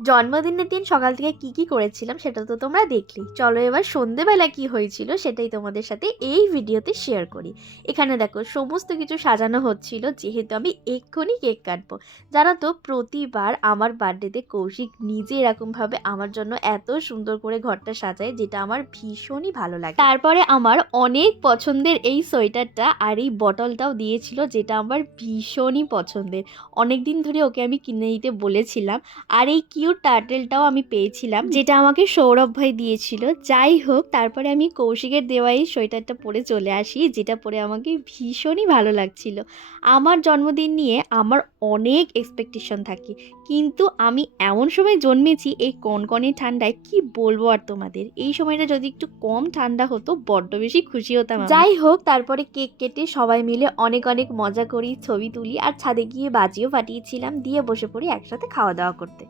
জন্মদিনের দিন সকাল থেকে কি করেছিলাম সেটা তো তোমরা দেখলেই। চলো এবার সন্ধেবেলা কি হয়েছিল সেটাই তোমাদের সাথে এই ভিডিওতে শেয়ার করি। এখানে দেখো সমস্ত কিছু সাজানো হচ্ছিল, যেহেতু আমি এক্ষুনি কেক কাটবো। জানো তো, প্রতিবার আমার বার্থডেতে কৌশিক নিজে এরকমভাবে আমার জন্য এত সুন্দর করে ঘরটা সাজায়, যেটা আমার ভীষণই ভালো লাগে। তারপরে আমার অনেক পছন্দের এই সোয়েটারটা আর এই বটলটাও দিয়েছিল, যেটা আমার ভীষণই পছন্দের। অনেক দিন ধরে ওকে আমি কিনে দিতে বলেছিলাম। আর এই কিউট টার্টেলটাও আমি পেয়েছিলাম, যেটা আমাকে সৌরভ ভাই দিয়েছিল। যাই হোক, তারপরে আমি কৌশিকের দেওয়া এই সোয়েটারটা পরে চলে আসি, যেটা পরে আমাকে ভীষণই ভালো লাগছিল। আমার জন্মদিন নিয়ে আমার অনেক এক্সপেকটেশন থাকে, কিন্তু আমি এমন সময় জন্মেছি এই কনকনে ঠান্ডায়, কি বলবো আর তোমাদের। এই সময়টা যদি একটু কম ঠান্ডা হতো বড্ড বেশি খুশি হতাম। যাই হোক, তারপরে কেক কেটে সবাই মিলে অনেক অনেক মজা করি, ছবি তুলি, আর ছাদে গিয়ে বাজিও ফাটিয়েছিলাম, দিয়ে বসে পড়ি একসাথে খাওয়া দাওয়া করতে।